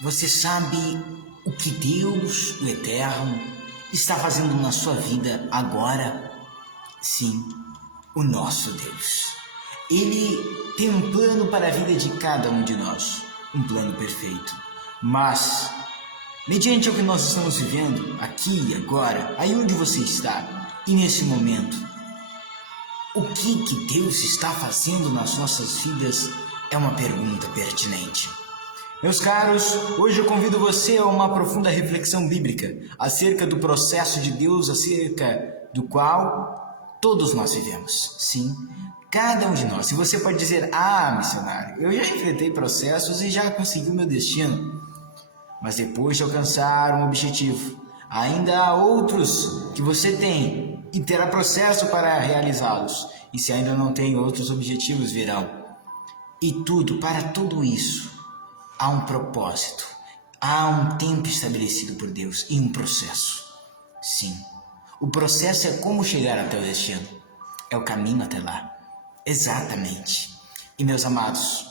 Você sabe o que Deus, o Eterno, está fazendo na sua vida agora? Sim, o nosso Deus. Ele tem um plano para a vida de cada um de nós, um plano perfeito. Mas, mediante o que nós estamos vivendo aqui e agora, aí onde você está, e nesse momento, o que Deus está fazendo nas nossas vidas é uma pergunta pertinente. Meus caros, hoje eu convido você a uma profunda reflexão bíblica acerca do processo de Deus, acerca do qual todos nós vivemos. Sim, cada um de nós. E você pode dizer, missionário, eu já enfrentei processos e já consegui o meu destino. Mas depois de alcançar um objetivo, ainda há outros que você tem e terá processo para realizá-los. E se ainda não tem, outros objetivos virão. E para tudo isso, há um propósito, há um tempo estabelecido por Deus e um processo. Sim, o processo é como chegar até o destino, é o caminho até lá. Exatamente. E meus amados,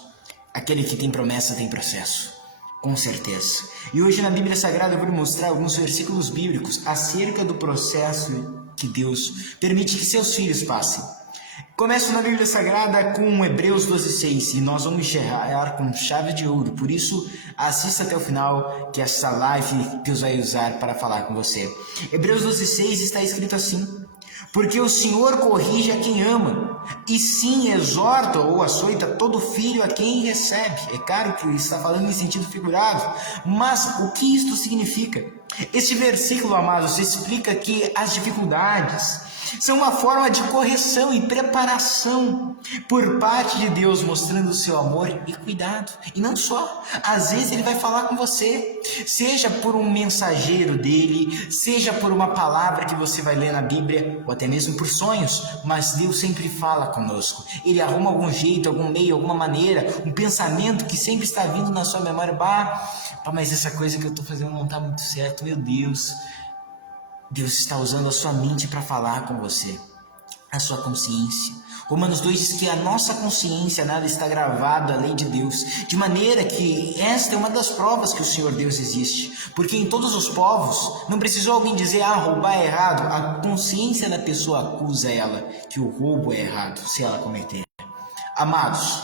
aquele que tem promessa tem processo, com certeza. E hoje na Bíblia Sagrada eu vou mostrar alguns versículos bíblicos acerca do processo que Deus permite que seus filhos passem. Começo na Bíblia Sagrada com Hebreus 12:6 e nós vamos encerrar com chave de ouro. Por isso, assista até o final, que essa live Deus vai usar para falar com você. Hebreus 12:6 está escrito assim: porque o Senhor corrige a quem ama, e sim exorta ou açoita todo filho a quem recebe. É claro que ele está falando em sentido figurado, mas o que isto significa? Este versículo, amados, explica que as dificuldades são uma forma de correção e preparação por parte de Deus, mostrando o seu amor e cuidado. E não só, às vezes ele vai falar com você, seja por um mensageiro dele, seja por uma palavra que você vai ler na Bíblia, ou até mesmo por sonhos, mas Deus sempre fala conosco. Ele arruma algum jeito, algum meio, alguma maneira, um pensamento que sempre está vindo na sua memória. Mas essa coisa que eu estou fazendo não está muito certo, meu Deus. Deus está usando a sua mente para falar com você, a sua consciência. Romanos 2 diz que a nossa consciência nada está gravado à lei de Deus, de maneira que esta é uma das provas que o Senhor Deus existe, porque em todos os povos não precisou alguém dizer, roubar é errado, a consciência da pessoa acusa ela que o roubo é errado, se ela cometer. Amados,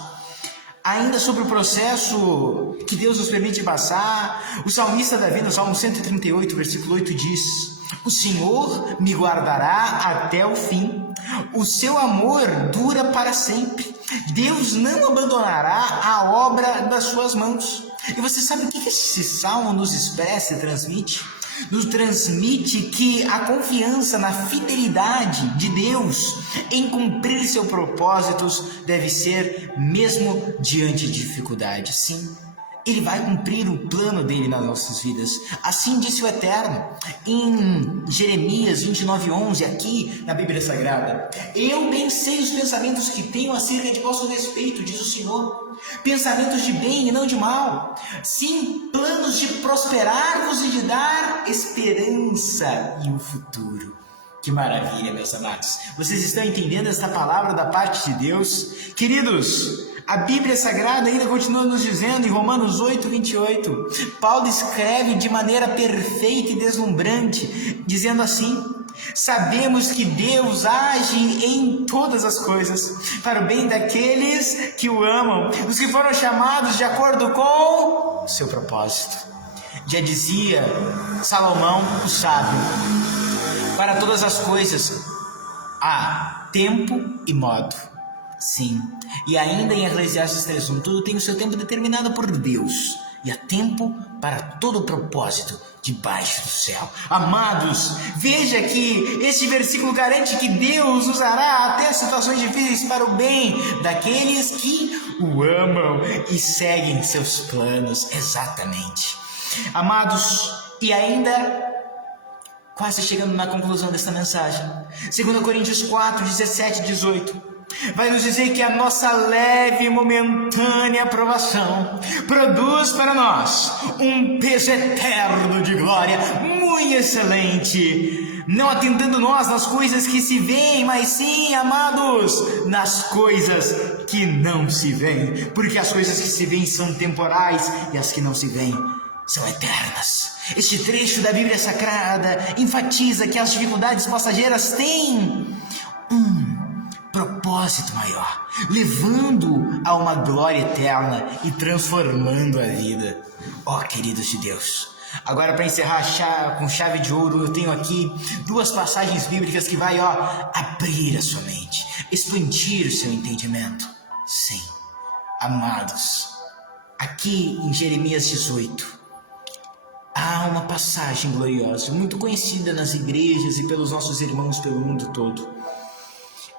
ainda sobre o processo que Deus nos permite passar, o salmista Davi, no Salmo 138, versículo 8, diz: o Senhor me guardará até o fim, o seu amor dura para sempre, Deus não abandonará a obra das suas mãos. E você sabe o que esse salmo nos expressa e transmite? Nos transmite que a confiança na fidelidade de Deus em cumprir seus propósitos deve ser mesmo diante de dificuldades. Sim, Ele vai cumprir o plano dele nas nossas vidas. Assim disse o Eterno em Jeremias 29:11, aqui na Bíblia Sagrada: eu bem sei os pensamentos que tenho acerca de vosso respeito, diz o Senhor, pensamentos de bem e não de mal, sim, planos de prosperar-vos e de dar esperança e o futuro. Que maravilha, meus amados. Vocês estão entendendo essa palavra da parte de Deus? Queridos, a Bíblia Sagrada ainda continua nos dizendo em Romanos 8:28, Paulo escreve de maneira perfeita e deslumbrante, dizendo assim: sabemos que Deus age em todas as coisas para o bem daqueles que o amam, dos que foram chamados de acordo com o seu propósito. Já dizia Salomão, o sábio, para todas as coisas há tempo e modo. Sim, e ainda em Eclesiastes 3:1, tudo tem o seu tempo determinado por Deus, e há tempo para todo o propósito debaixo do céu. Amados, veja que este versículo garante que Deus usará até situações difíceis para o bem daqueles que o amam e seguem seus planos. Exatamente. Amados, e ainda quase chegando na conclusão desta mensagem, 2 Coríntios 4:17-18, vai nos dizer que a nossa leve e momentânea aprovação produz para nós um peso eterno de glória muito excelente, não atentando nós nas coisas que se veem, mas sim, amados, nas coisas que não se veem, porque as coisas que se veem são temporais e as que não se veem são eternas. Este trecho da Bíblia Sagrada enfatiza que as dificuldades passageiras têm um propósito maior, levando a uma glória eterna e transformando a vida. Ó, queridos de Deus, agora para encerrar com chave de ouro, eu tenho aqui 2 passagens bíblicas que vai abrir a sua mente, expandir o seu entendimento. Sim, amados, aqui em Jeremias 18, há uma passagem gloriosa, muito conhecida nas igrejas e pelos nossos irmãos pelo mundo todo.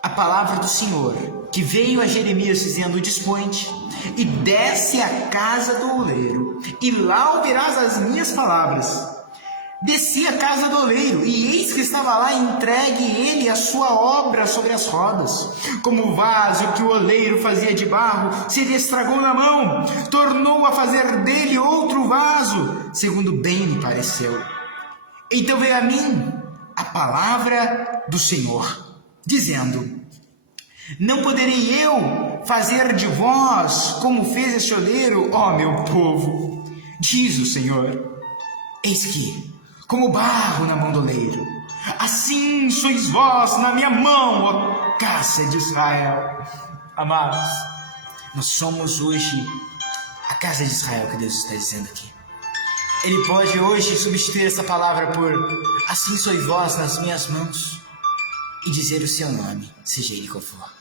A palavra do Senhor, que veio a Jeremias dizendo: dispõe-te e desce à casa do oleiro, e lá ouvirás as minhas palavras. Desci à casa do oleiro, e eis que estava lá entregue ele a sua obra sobre as rodas. Como o vaso que o oleiro fazia de barro se lhe estragou na mão, tornou a fazer dele outro vaso, segundo bem lhe pareceu. Então veio a mim a palavra do Senhor, dizendo: não poderei eu fazer de vós como fez este oleiro, ó meu povo? Diz o Senhor: eis que, como barro na mão do oleiro, assim sois vós na minha mão, ó casa de Israel. Amados, nós somos hoje a casa de Israel, que Deus está dizendo aqui. Ele pode hoje substituir essa palavra por assim sois vós nas minhas mãos e dizer o seu nome, seja ele qual for.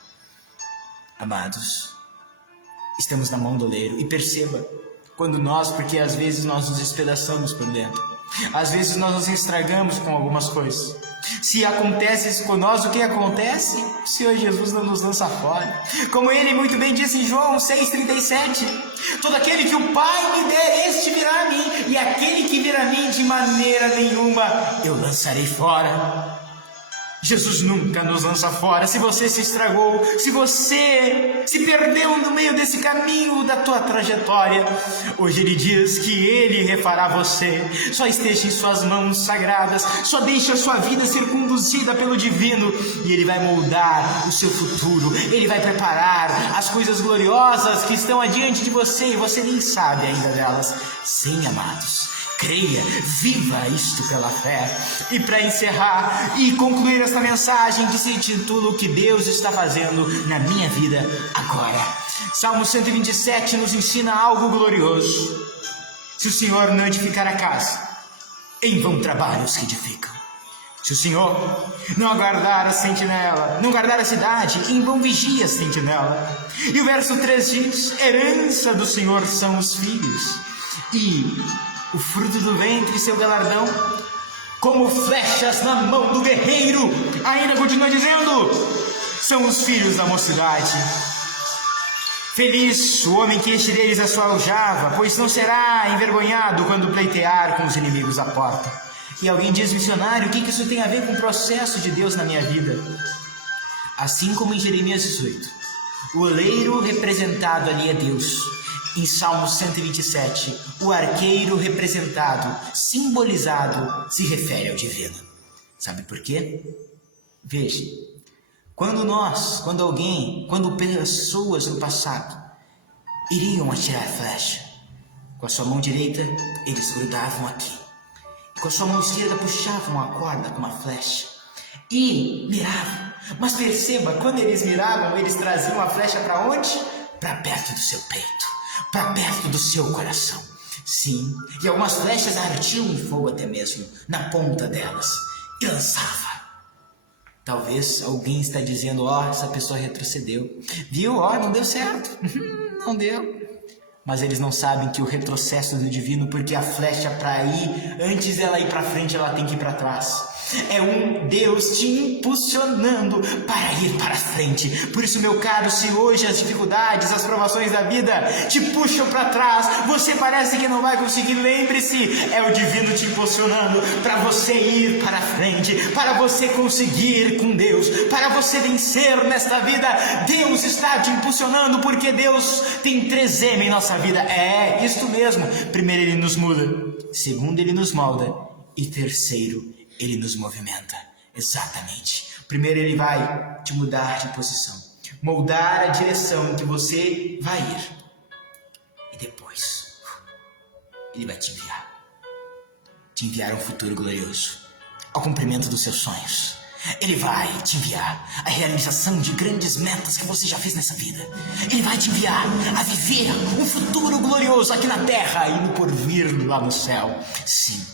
Amados, estamos na mão do oleiro, e perceba, porque às vezes nós nos despedaçamos por dentro, às vezes nós nos estragamos com algumas coisas. Se acontece isso com nós, o que acontece? O Senhor Jesus não nos lança fora. Como ele muito bem disse em João 6,37: todo aquele que o Pai me der, este virá a mim, e aquele que vir a mim, de maneira nenhuma eu lançarei fora. Jesus nunca nos lança fora. Se você se estragou, se você se perdeu no meio desse caminho da tua trajetória, hoje Ele diz que Ele refará você. Só esteja em suas mãos sagradas, só deixe a sua vida ser conduzida pelo divino, e Ele vai moldar o seu futuro. Ele vai preparar as coisas gloriosas que estão adiante de você, e você nem sabe ainda delas. Sim, amados, creia, viva isto pela fé. E para encerrar e concluir esta mensagem, que se intitula O que Deus está fazendo na minha vida agora, Salmo 127 nos ensina algo glorioso: se o Senhor não edificar a casa, em vão trabalham os que edificam. Se o Senhor não guardar a sentinela, não guardar a cidade, em vão vigia a sentinela. E o verso 3 diz: herança do Senhor são os filhos, e o fruto do ventre, seu galardão, como flechas na mão do guerreiro. Ainda continua dizendo: são os filhos da mocidade. Feliz o homem que este deles a sua aljava, pois não será envergonhado quando pleitear com os inimigos à porta. E alguém diz: missionário, o que isso tem a ver com o processo de Deus na minha vida? Assim como em Jeremias 18, o oleiro representado ali é Deus. Em Salmo 127, o arqueiro representado, simbolizado, se refere ao divino. Sabe por quê? Veja, quando pessoas no passado iriam atirar flecha, com a sua mão direita eles grudavam aqui, e com a sua mão esquerda puxavam a corda com uma flecha e miravam. Mas perceba, quando eles miravam, eles traziam a flecha para onde? Para perto do seu peito, para perto do seu coração. Sim, e algumas flechas ardiam em fogo até mesmo na ponta delas, e lançava. Talvez alguém está dizendo: essa pessoa retrocedeu, viu, não deu certo, não deu. Mas eles não sabem que o retrocesso do divino, porque a flecha, para ir, antes dela ir para frente, ela tem que ir para trás. É um Deus te impulsionando para ir para frente. Por isso, meu caro, se hoje as dificuldades, as provações da vida te puxam para trás, você parece que não vai conseguir, lembre-se, é o divino te impulsionando para você ir para frente, para você conseguir com Deus, para você vencer nesta vida. Deus está te impulsionando, porque Deus tem 3M em nossa vida. É isto mesmo: primeiro, Ele nos muda; segundo, Ele nos molda; e terceiro, Ele nos movimenta. Exatamente. Primeiro, Ele vai te mudar de posição, moldar a direção em que você vai ir, e depois Ele vai te enviar um futuro glorioso, ao cumprimento dos seus sonhos. Ele vai te enviar a realização de grandes metas que você já fez nessa vida. Ele vai te enviar a viver um futuro glorioso aqui na terra e no porvir lá no céu. Sim,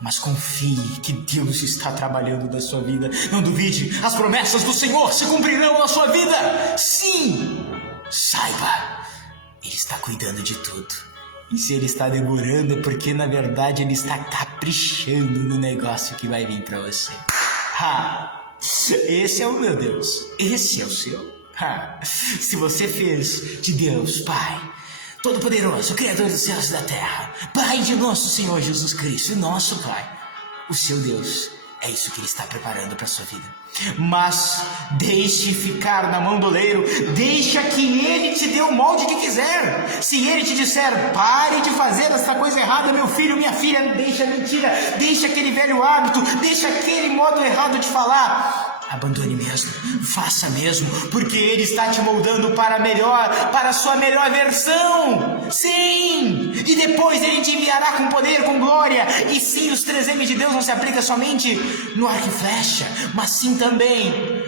mas confie que Deus está trabalhando na sua vida. Não duvide, as promessas do Senhor se cumprirão na sua vida. Sim, saiba, Ele está cuidando de tudo. E se Ele está demorando é porque na verdade Ele está caprichando no negócio que vai vir para você. Esse é o meu Deus. Esse é o seu. Se você fez de Deus Pai Todo-Poderoso, Criador dos céus e da terra, Pai de nosso Senhor Jesus Cristo, nosso Pai, o seu Deus, é isso que Ele está preparando para a sua vida. Mas deixe ficar na mão do oleiro, deixa que Ele te dê o molde que quiser. Se Ele te disser, pare de fazer essa coisa errada, meu filho, minha filha, deixa a mentira, deixa aquele velho hábito, deixa aquele modo errado de falar, abandone mesmo, faça mesmo, porque Ele está te moldando para melhor, para a sua melhor versão. Sim, e depois Ele te enviará com poder, com glória. E sim, os 3M de Deus não se aplica somente no arco e flecha, mas sim também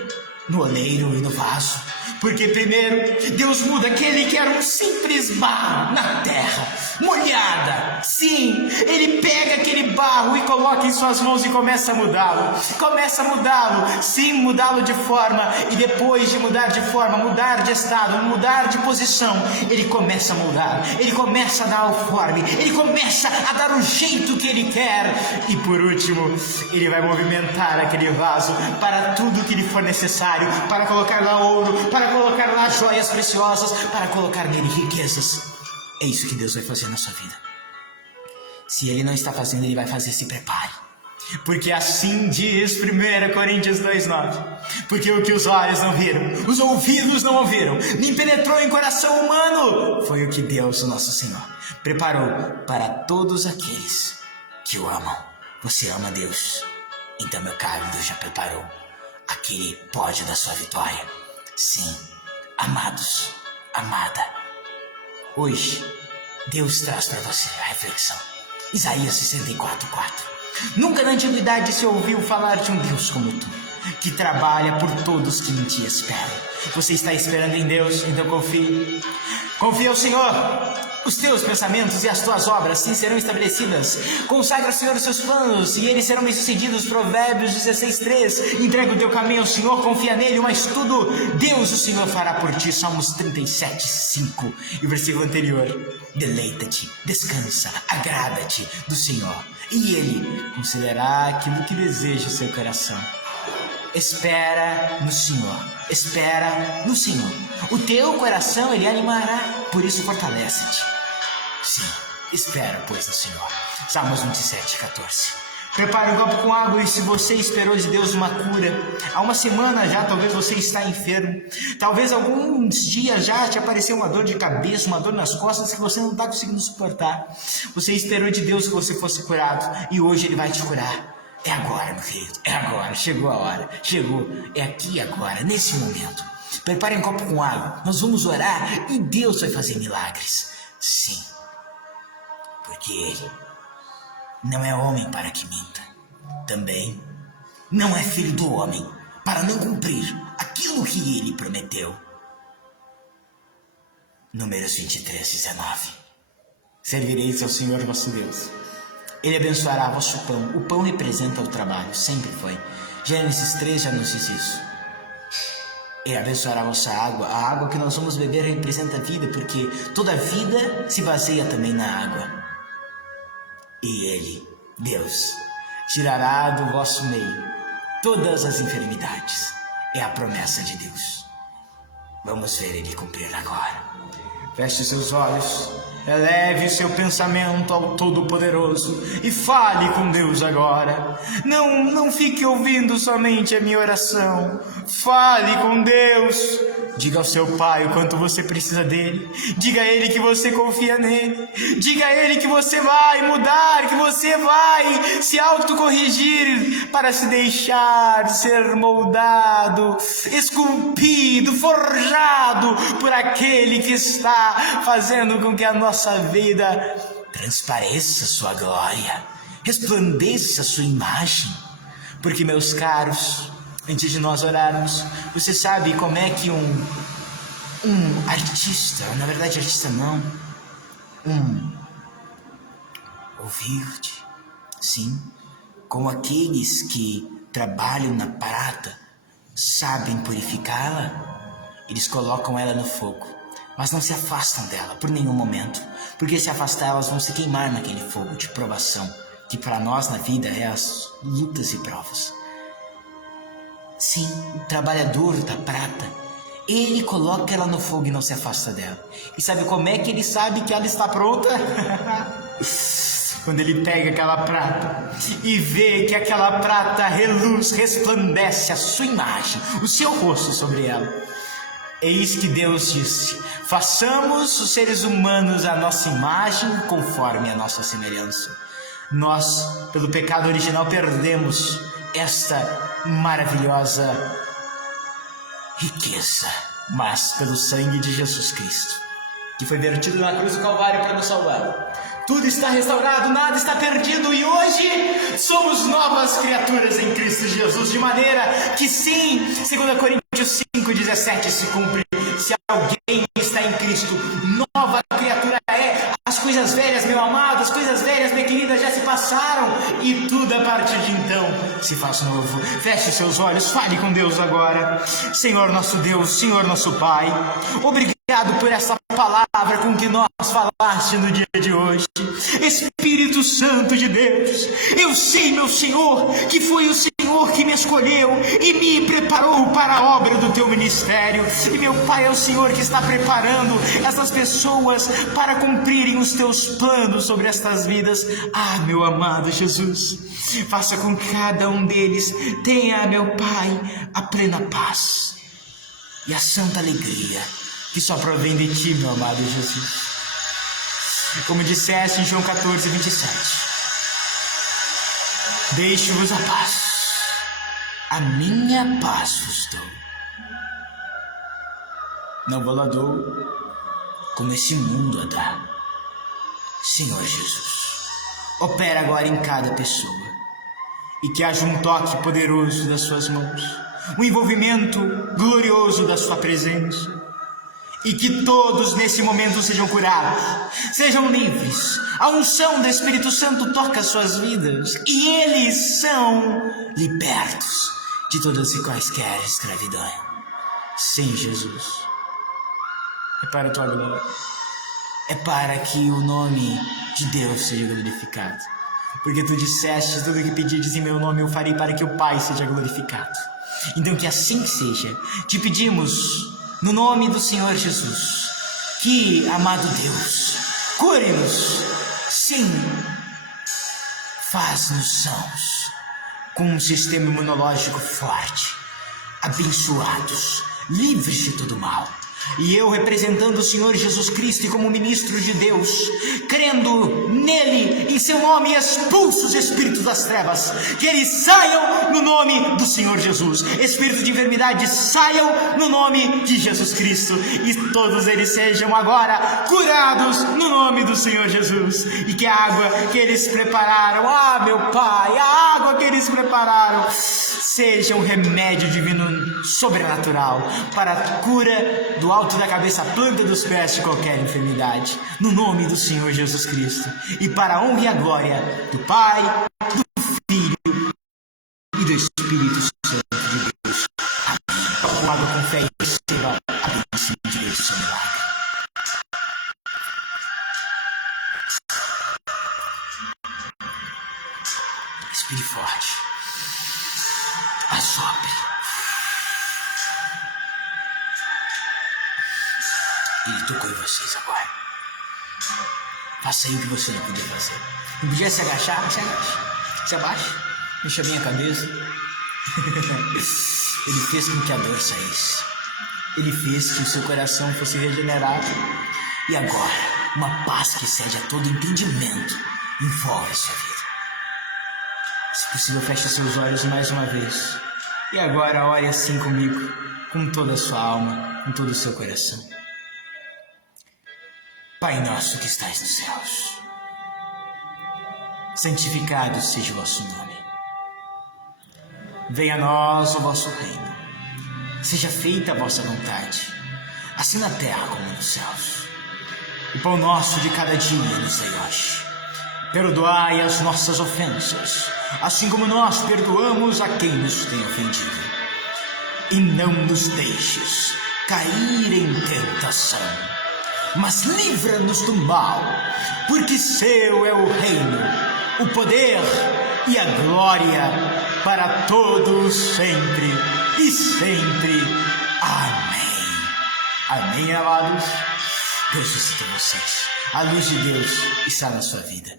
no oleiro e no vaso. Porque primeiro, Deus muda aquele que era um simples barro na terra, molhada. Sim, Ele pega aquele barro e coloca em suas mãos e começa a mudá-lo. Sim, mudá-lo de forma. E depois de mudar de forma, mudar de estado, mudar de posição, Ele começa a mudar. Ele começa a dar o forme. Ele começa a dar o jeito que Ele quer. E por último, Ele vai movimentar aquele vaso para tudo que lhe for necessário, para colocar lá ouro, para colocar lá joias preciosas, para colocar nele riquezas. É isso que Deus vai fazer na sua vida. Se Ele não está fazendo, Ele vai fazer, se prepare. Porque assim diz 1 Coríntios 2,9. Porque o que os olhos não viram, os ouvidos não ouviram, nem penetrou em coração humano, foi o que Deus, o nosso Senhor, preparou para todos aqueles que o amam. Você ama Deus? Então, meu caro, Deus já preparou aquele pódio da sua vitória. Sim, amados, amada, hoje Deus traz para você a reflexão. Isaías 64,4. Nunca na antiguidade se ouviu falar de um Deus como tu, que trabalha por todos que em ti esperam. Você está esperando em Deus, então confie. Confie ao Senhor. Os teus pensamentos e as tuas obras sim serão estabelecidas. Consagra ao Senhor os seus planos e eles serão bem-sucedidos. Provérbios 16,3. Entrega o teu caminho ao Senhor, confia nele, mas tudo Deus, o Senhor, fará por ti. Salmos 37,5. E o versículo anterior: deleita-te, descansa, agrada-te do Senhor, e Ele considerará aquilo que deseja o seu coração. Espera no Senhor, espera no Senhor. O teu coração Ele animará, por isso fortalece-te. Sim, espera, pois, no Senhor. Salmos 27,14. Prepare um copo com água, e se você esperou de Deus uma cura, há uma semana já, talvez você está enfermo, talvez alguns dias já te apareceu uma dor de cabeça, uma dor nas costas que você não está conseguindo suportar. Você esperou de Deus que você fosse curado, e hoje Ele vai te curar. É agora, meu querido, é agora, chegou a hora, chegou, é aqui agora, nesse momento. Prepare um copo com água, nós vamos orar e Deus vai fazer milagres. Sim, porque Ele não é homem para que minta, também não é filho do homem para não cumprir aquilo que Ele prometeu. Números 23:19. Servireis ao Senhor vosso Deus. Ele abençoará vosso pão. O pão representa o trabalho, sempre foi. Gênesis 3 já nos diz isso. Ele abençoará a vossa água. A água que nós vamos beber representa a vida, porque toda vida se baseia também na água. E Ele, Deus, tirará do vosso meio todas as enfermidades. É a promessa de Deus. Vamos ver Ele cumprir agora. Feche seus olhos, eleve seu pensamento ao Todo-Poderoso e fale com Deus agora. Não fique ouvindo somente a minha oração. Fale com Deus. Diga ao seu Pai o quanto você precisa dele. Diga a Ele que você confia nele. Diga a Ele que você vai mudar, que você vai se autocorrigir para se deixar ser moldado, esculpido, forjado por aquele que está fazendo com que a nossa vida transpareça sua glória, resplandeça sua imagem. Porque, meus caros, antes de nós orarmos, você sabe como é que um artista, na verdade artista não, ouvir-te, sim, como aqueles que trabalham na prata sabem purificá-la, eles colocam ela no fogo, mas não se afastam dela por nenhum momento, porque se afastar elas vão se queimar naquele fogo de provação, que para nós na vida é as lutas e provas. Sim, o trabalhador da prata, ele coloca ela no fogo e não se afasta dela. E sabe como é que ele sabe que ela está pronta? Quando ele pega aquela prata e vê que aquela prata reluz, resplandece a sua imagem, o seu rosto sobre ela. Eis que Deus disse: façamos os seres humanos a nossa imagem conforme a nossa semelhança. Nós, pelo pecado original, perdemos esta maravilhosa riqueza, mas pelo sangue de Jesus Cristo, que foi vertido na cruz do Calvário para nos salvar, tudo está restaurado, nada está perdido, e hoje somos novas criaturas em Cristo Jesus, de maneira que sim, 2 Coríntios 5,17 se cumpre: se alguém está em Cristo, nova criatura é. As coisas velhas, meu amado, as coisas velhas, minha querida, já se passaram, e tudo a partir de então se faz novo. Feche seus olhos, fale com Deus agora. Senhor nosso Deus, Senhor nosso Pai, obrigado por essa palavra com que nós falaste no dia de hoje. Espírito Santo de Deus, eu sei, meu Senhor, que foi o Senhor que me escolheu e me preparou para a obra do teu ministério, e meu Pai, é o Senhor que está preparando essas pessoas para cumprirem os teus planos sobre estas vidas. Ah, meu amado Jesus, faça com que cada um deles tenha, meu Pai, a plena paz e a santa alegria que só provém de ti, meu amado Jesus. Como disseste em João 14:27, deixo-vos a paz, a minha paz vos dou. Não vou lá dou como esse mundo a dá. Senhor Jesus, opera agora em cada pessoa, e que haja um toque poderoso das suas mãos, um envolvimento glorioso da sua presença, e que todos nesse momento sejam curados, sejam livres. A unção do Espírito Santo toca as suas vidas, e eles são libertos de todas e quaisquer escravidão. Sim, Jesus, é para a tua glória, é para que o nome de Deus seja glorificado, porque tu disseste: tudo que pedires em meu nome eu farei, para que o Pai seja glorificado. Então que assim seja. Te pedimos no nome do Senhor Jesus, que, amado Deus, cure-nos, sim, faz-nos sãos, com um sistema imunológico forte, abençoados, livres de todo mal. E eu, representando o Senhor Jesus Cristo e como ministro de Deus, crendo nele, em seu nome, expulso os espíritos das trevas, que eles saiam no nome do Senhor Jesus. Espíritos de enfermidade, saiam no nome de Jesus Cristo, e todos eles sejam agora curados no nome do Senhor Jesus. E que a água que eles prepararam, ah, meu Pai, a água que eles prepararam seja um remédio divino sobrenatural para a cura do alto da cabeça à planta dos pés de qualquer enfermidade, no nome do Senhor Jesus Cristo, e para a honra e a glória do Pai, do Filho e do Espírito Santo de Deus. Amém. Pago com fé e receba a bênção de Deus e seu milagre. Respire forte. Assopre. Ele tocou em vocês agora. Faça aí o que você não podia fazer. Não podia se agachar? Se agache. Se abaixe. Mexa bem a cabeça. Ele fez com que a dor saísse. Ele fez que o seu coração fosse regenerado. E agora, uma paz que excede a todo entendimento envolve a sua vida. Se possível, feche seus olhos mais uma vez. E agora ore assim comigo, com toda a sua alma, com todo o seu coração. Pai nosso que estais nos céus, santificado seja o vosso nome. Venha a nós o vosso reino. Seja feita a vossa vontade, assim na terra como nos céus. O pão nosso de cada dia nos dai hoje. Perdoai as nossas ofensas, assim como nós perdoamos a quem nos tem ofendido. E não nos deixes cair em tentação, mas livra-nos do mal, porque seu é o reino, o poder e a glória para todos sempre e sempre. Amém. Amém, amados. Deus visita vocês. A luz de Deus está na sua vida.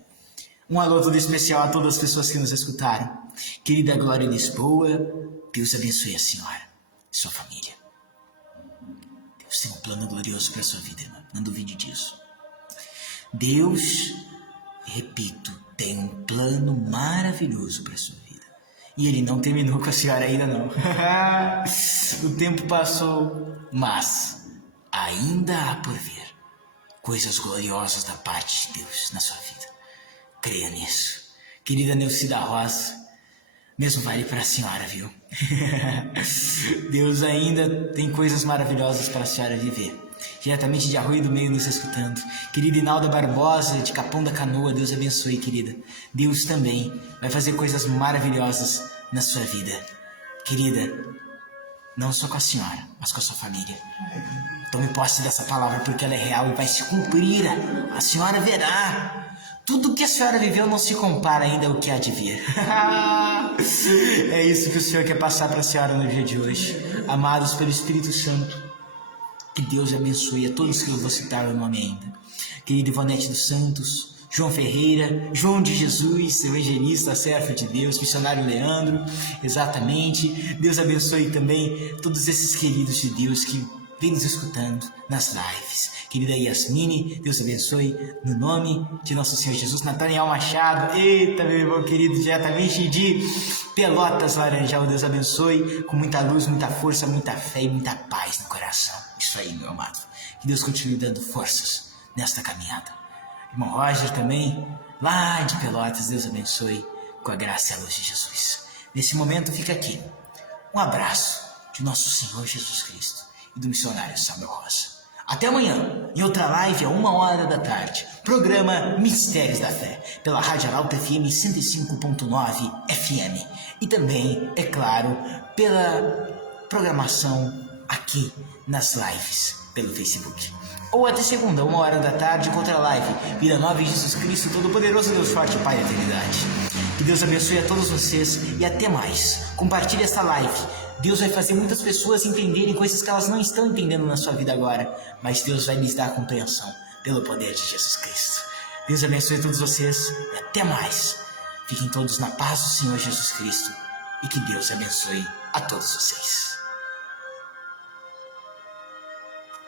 Um alô todo especial a todas as pessoas que nos escutaram. Querida Glória Lisboa, Deus abençoe a senhora e sua família. Deus tem um plano glorioso para a sua vida, irmã. Não duvide disso. Deus, repito, tem um plano maravilhoso para a sua vida. E Ele não terminou com a senhora ainda não. O tempo passou, mas ainda há por vir coisas gloriosas da parte de Deus na sua vida. Creia nisso. Querida Neucida Rosa, mesmo vale para a senhora, viu? Deus ainda tem coisas maravilhosas para a senhora viver. Diretamente de Arroio do Meio nos escutando. Querida Inalda Barbosa, de Capão da Canoa, Deus abençoe, querida. Deus também vai fazer coisas maravilhosas na sua vida. Querida, não só com a senhora, mas com a sua família. Tome posse dessa palavra porque ela é real e vai se cumprir. A senhora verá. Tudo que a senhora viveu não se compara ainda ao que há de vir. É isso que o Senhor quer passar para a senhora no dia de hoje. Amados pelo Espírito Santo, que Deus abençoe a todos que eu vou citar o nome ainda. Querida Ivonete dos Santos, João Ferreira, João de Jesus, evangelista, servo de Deus, missionário Leandro, exatamente. Deus abençoe também todos esses queridos de Deus que vem nos escutando nas lives. Querida Yasmine, Deus abençoe no nome de nosso Senhor Jesus. Nathaniel Machado, eita meu irmão querido, diretamente de Pelotas, Laranjal, Deus abençoe com muita luz, muita força, muita fé e muita paz no coração. Isso aí, meu amado. Que Deus continue dando forças nesta caminhada. Irmão Roger também, lá de Pelotas, Deus abençoe com a graça e a luz de Jesus. Nesse momento fica aqui um abraço de nosso Senhor Jesus Cristo e do missionário Samuel Rosa. Até amanhã, em outra live, a 1h da tarde, programa Mistérios da Fé, pela Rádio Arauto FM 105.9 FM. E também, é claro, pela programação aqui nas lives, pelo Facebook. Ou até segunda, 1h da tarde, contra a live, Vida Nova em Jesus Cristo, Todo-Poderoso Deus Forte, Pai da Eternidade. Que Deus abençoe a todos vocês e até mais. Compartilhe esta live. Deus vai fazer muitas pessoas entenderem coisas que elas não estão entendendo na sua vida agora, mas Deus vai lhes dar compreensão pelo poder de Jesus Cristo. Deus abençoe a todos vocês e até mais. Fiquem todos na paz do Senhor Jesus Cristo e que Deus abençoe a todos vocês.